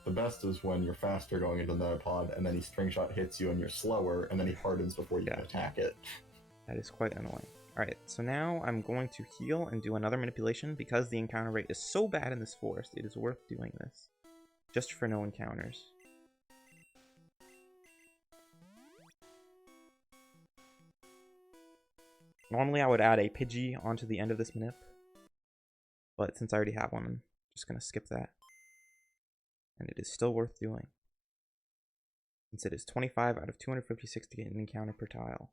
The best is when you're faster going into the Metapod, and then he String Shot hits you and you're slower, and then he hardens before you can attack it. That is quite annoying. Alright, so now I'm going to heal and do another manipulation because the encounter rate is so bad in this forest. It is worth doing this. Just for no encounters. Normally I would add a Pidgey onto the end of this manip. But since I already have one, I'm just going to skip that. And it is still worth doing. Since it is 25 out of 256 to get an encounter per tile.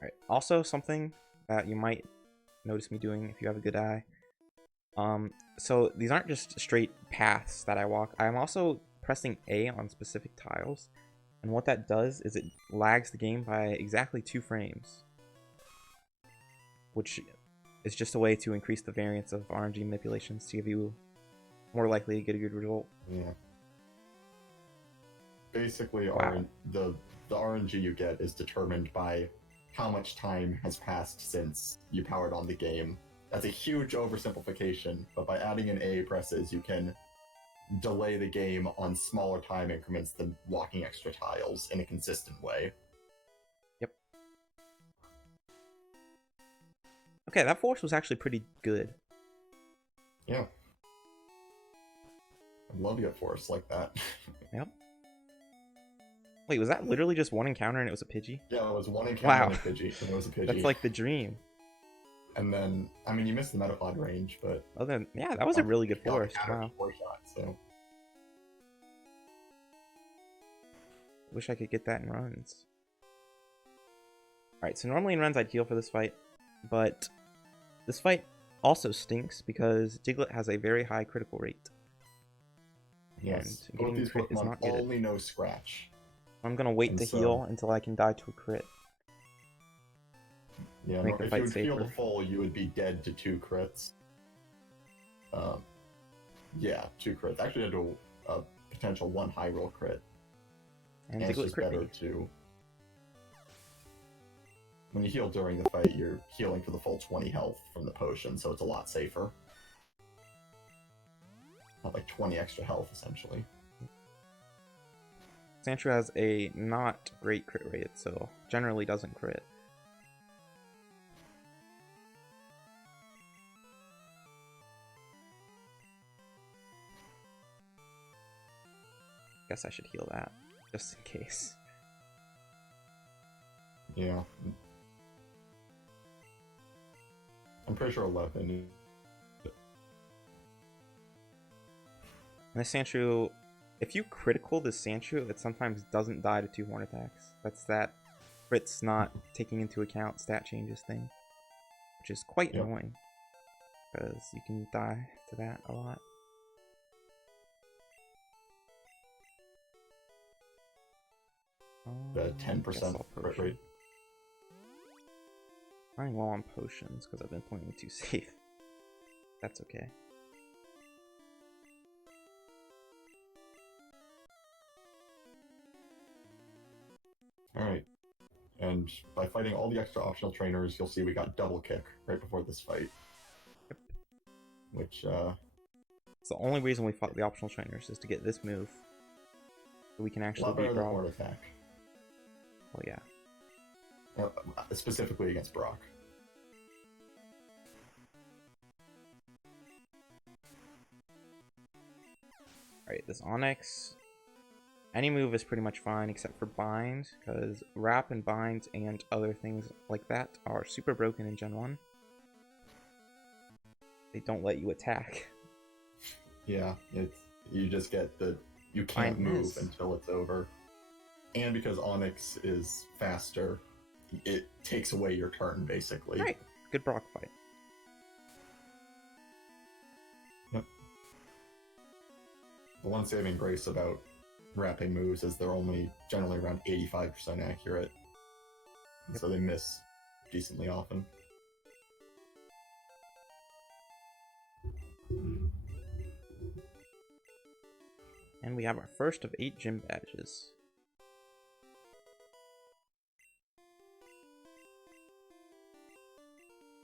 Alright, also something that you might notice me doing if you have a good eye. So these aren't just straight paths that I walk. I'm also pressing A on specific tiles. And what that does is it lags the game by exactly 2 frames. Which is just a way to increase the variance of RNG manipulations to give you more likely to get a good result. Yeah. Basically, Wow. the RNG you get is determined by how much time has passed since you powered on the game. That's a huge oversimplification, but by adding in A presses, you can delay the game on smaller time increments than walking extra tiles in a consistent way. Yep. Okay, that force was actually pretty good. Yeah. I love you at force like that. Yep. Wait, was that literally just one encounter and it was a Pidgey? Yeah, it was one encounter Wow. and a Pidgey, and it was a Pidgey. That's like the dream. And then, I mean, you missed the Metapod range, but... Oh, then, yeah, that was a really good forest. Counter Wow. 4 shot, so... wish I could get that in runs. Alright, so normally in runs I'd heal for this fight, but this fight also stinks because Diglett has a very high critical rate. Yes, And both getting these crit is Pokemon not good. only know Scratch. I'm gonna wait And to so- heal until I can die to a crit. Yeah, Make the if fight you would heal to safer. full, you would be dead to 2 crits. Yeah, 2 crits. Actually, to a potential 1 high roll crit. And And it's Diglett just crit better me. to... When you heal during the fight, you're healing for the full 20 health from the potion, so it's a lot safer. Not like 20 extra health, essentially. Sandshrew has a not great crit rate, so generally doesn't crit. Guess I should heal that, just in case. Yeah. I'm pretty sure 11. And this Sandshrew, if you critical this Sandshrew, it sometimes doesn't die to 2 horn attacks. That's that crit's not taking into account stat changes thing, which is quite Yep. annoying, because you can die to that a lot. The Guess 10% I'll crit potion. rate. Running low on potions because I've been playing too safe. That's okay. Alright. And by fighting all the extra optional trainers, you'll see we got double kick right before this fight. Which, It's the only reason we fought the optional trainers is to get this move. So we can a actually lot beat better than Brawl. Horn Attack. Oh yeah. Specifically against Brock. Alright, this Onyx. Any move is pretty much fine except for Bind, because Wrap and Bind and other things like that are super broken in Gen 1. They don't let you attack. Yeah, you just get the you can't Bind move miss. until it's over. And because Onyx is faster, it takes away your turn basically. Right, good Brock fight. Yep. The one saving grace about wrapping moves is they're only generally around 85% accurate. Yep. So they miss decently often. And we have our first of 8 gym badges.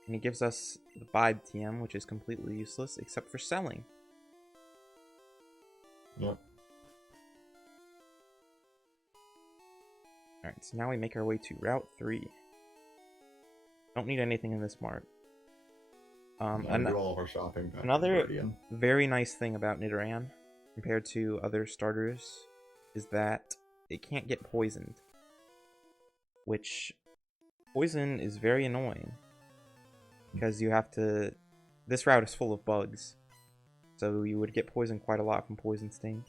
And he gives us the Bide TM, which is completely useless except for selling. Yep. Alright, so now we make our way to Route 3. Don't need anything in this mart. And do all of our shopping back in Another Guardian. very nice thing about Nidoran, compared to other starters, is that it can't get poisoned. Which, poison is very annoying. Because you have to... This route is full of bugs. So you would get poisoned quite a lot from Poison Sting.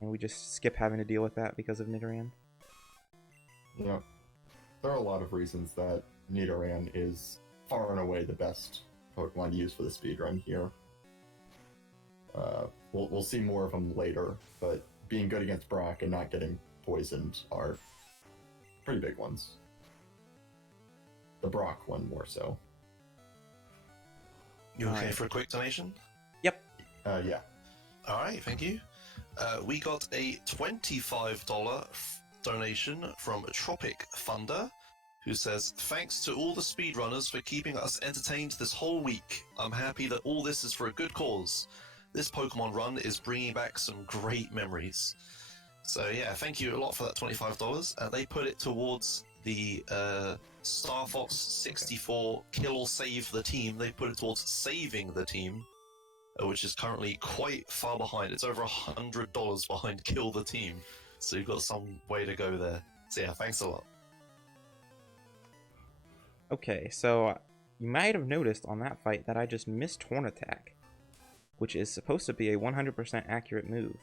And we just skip having to deal with that because of Nidoran. Yeah. There are a lot of reasons that Nidoran is far and away the best Pokemon to use for the speedrun here. We'll see more of them later, but being good against Brock and not getting poisoned are pretty big ones. The Brock one more so. You okay Alright. for a quick donation? Yep. Yeah. Alright, thank you. We got a $25 donation from Tropic Thunder, who says, "Thanks to all the speedrunners for keeping us entertained this whole week. I'm happy that all this is for a good cause. This Pokemon run is bringing back some great memories." So yeah, thank you a lot for that $25. They put it towards the Star Fox 64 Kill or Save the Team. They put it towards saving the team, which is currently quite far behind. It's over $100 behind Kill the Team. So you've got some way to go there. So yeah, thanks a lot. Okay, so you might have noticed on that fight that I just missed Horn Attack, which is supposed to be a 100% accurate move.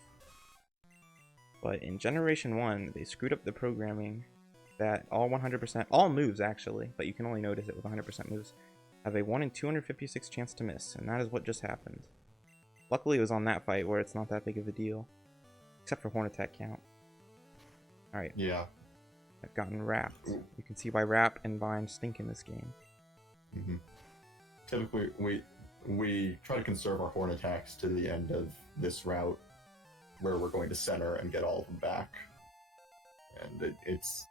but in Generation 1, they screwed up the programming that all 100%, all moves actually, but you can only notice it with 100% moves, have a 1 in 256 chance to miss, and that is what just happened. Luckily it was on that fight where it's not that big of a deal, except for horn attack count. Alright. Yeah. I've gotten wrapped. You can see why Wrap and Vine stink in this game. Mm-hmm. Typically, we try to conserve our horn attacks to the end of this route, where we're going to center and get all of them back. And it's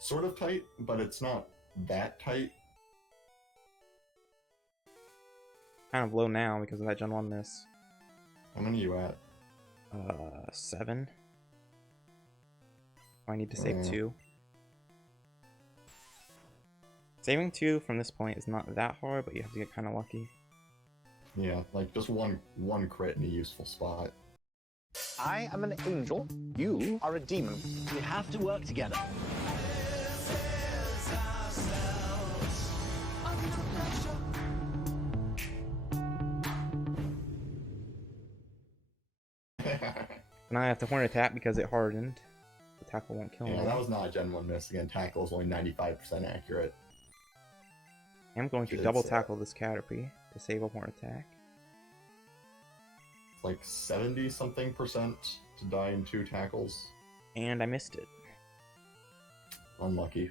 sort of tight, but it's not that tight. Kind of low now because of that Gen 1 miss. How many are you at? 7. I need to save 2. Saving 2 from this point is not that hard, but you have to get kind of lucky. Yeah, like just one crit in a useful spot. I am an angel. You are a demon. We have to work together. Now I have to horn attack because it hardened. The tackle won't kill me. Yeah, that was not a Gen 1 miss. Again, tackle is only 95% accurate. I'm going to double tackle this Caterpie to save a horn attack. It's like 70-something% to die in 2 tackles. And I missed it. Unlucky.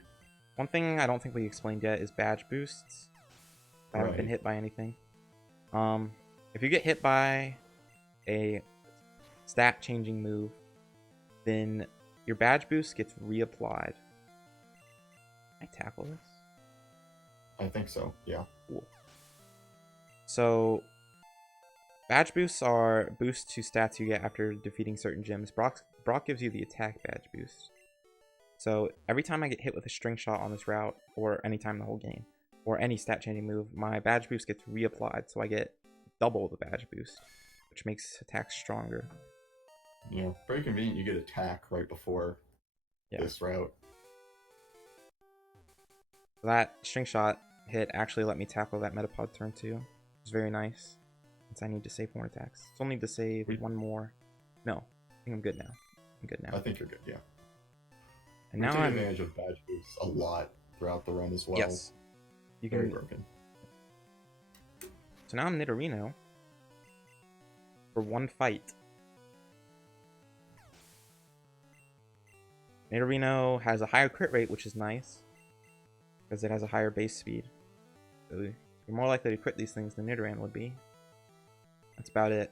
One thing I don't think we explained yet is badge boosts. I haven't been Right. hit by anything. If you get hit by a stat changing move, then your badge boost gets reapplied. Can I tackle this? I think so, yeah. Cool. So, badge boosts are boosts to stats you get after defeating certain gyms. Brock gives you the attack badge boost. So, every time I get hit with a string shot on this route, or any time in the whole game, or any stat changing move, my badge boost gets reapplied, so I get double the badge boost, which makes attacks stronger. Yeah, very convenient you get attack right before this route. That string shot hit actually let me tackle that Metapod turn 2. It's very nice, since I need to save more attacks. Still need to save one more. No, I think I'm good now. I'm good now. I think you're good, yeah. And we now take I'm... advantage of badge boosts a lot throughout the run as well. Yes. You Very can... broken. So now I'm Nidorino for one fight. Nidorino has a higher crit rate, which is nice, because it has a higher base speed. So you're more likely to crit these things than Nidoran would be. That's about it.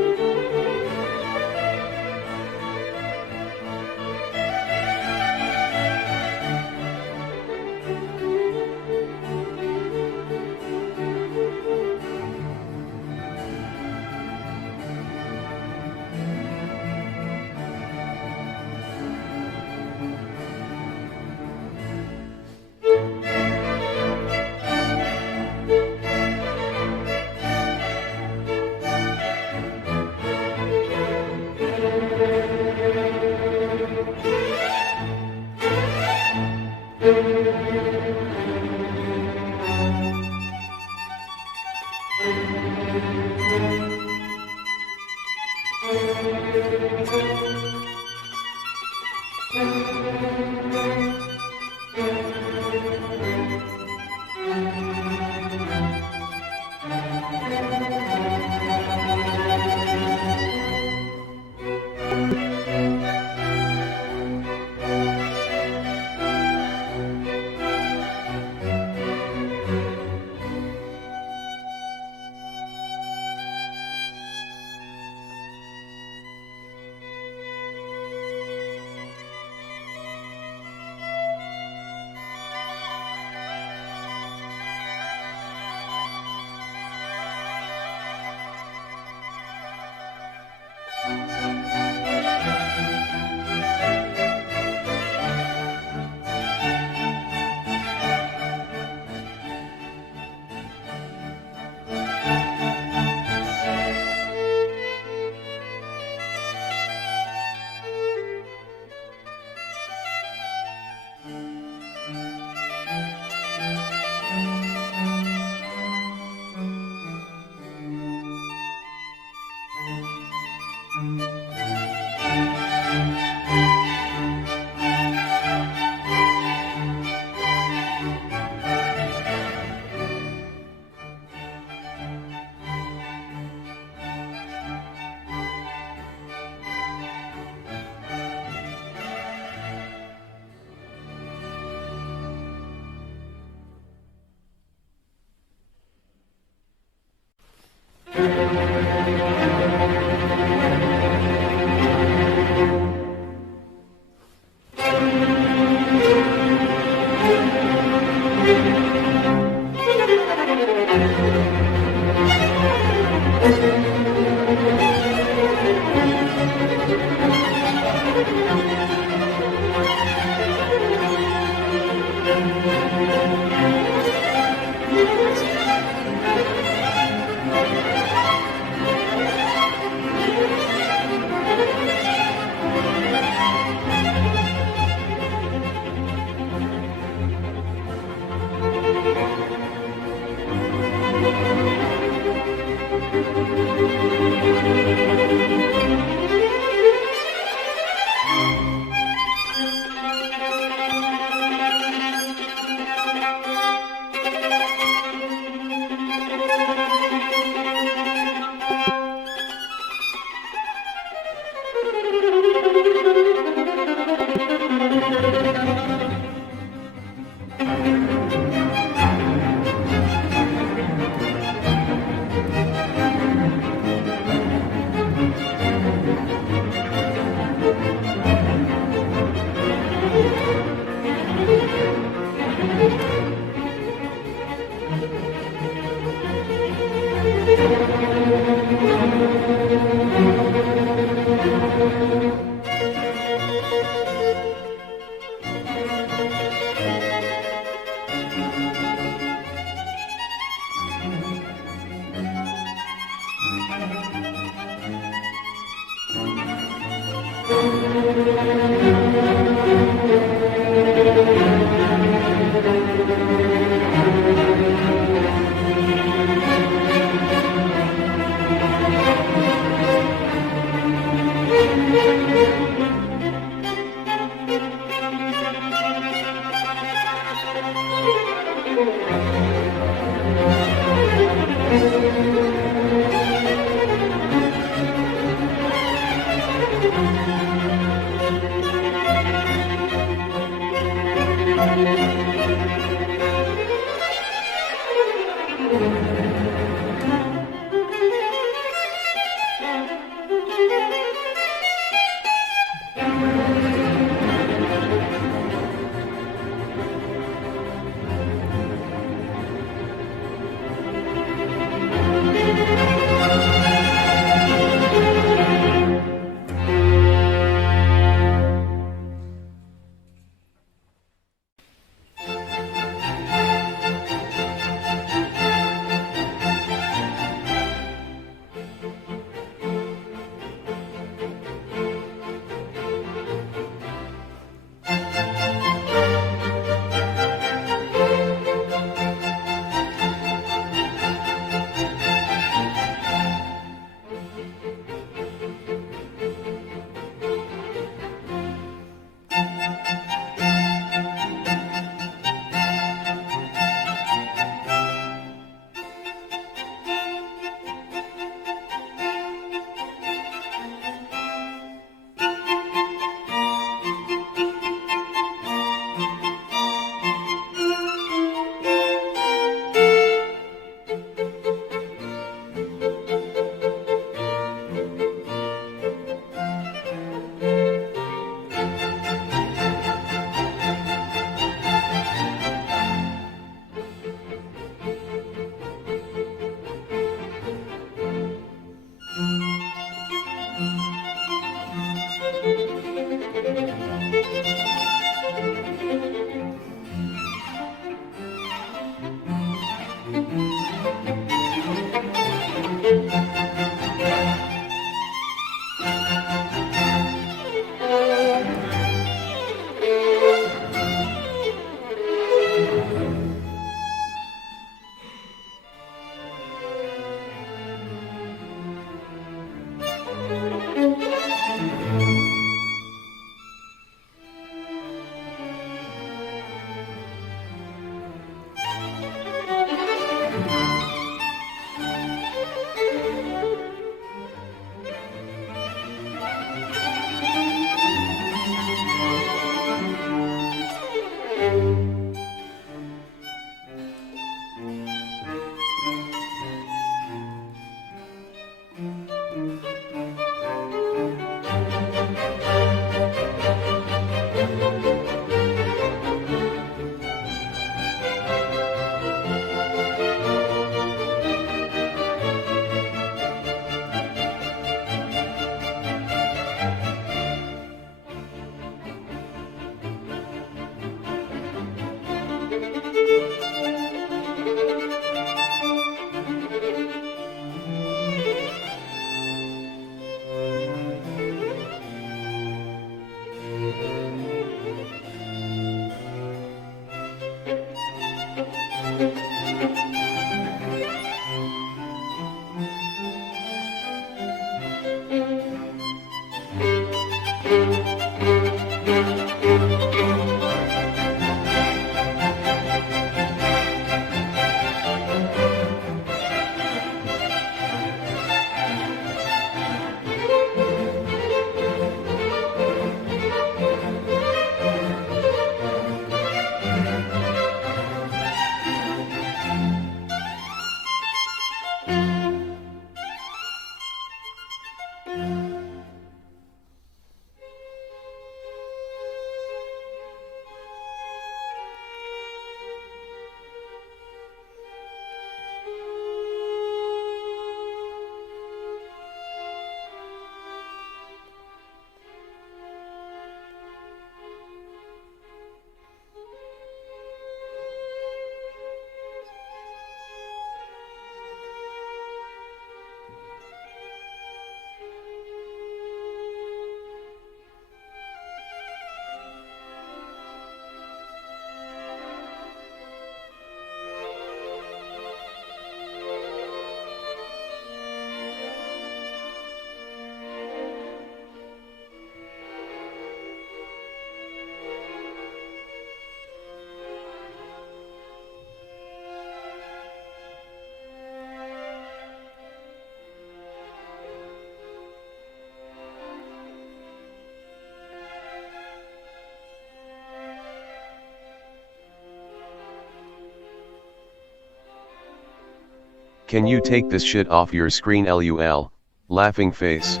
Can you take this shit off your screen, LUL? Laughing face.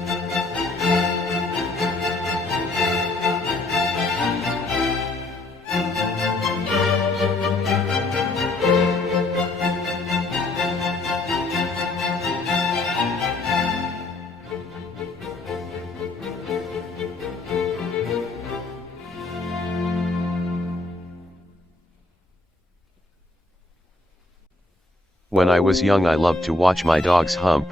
When I was young, I loved to watch my dogs hump.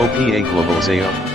OPA Globalization.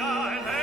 and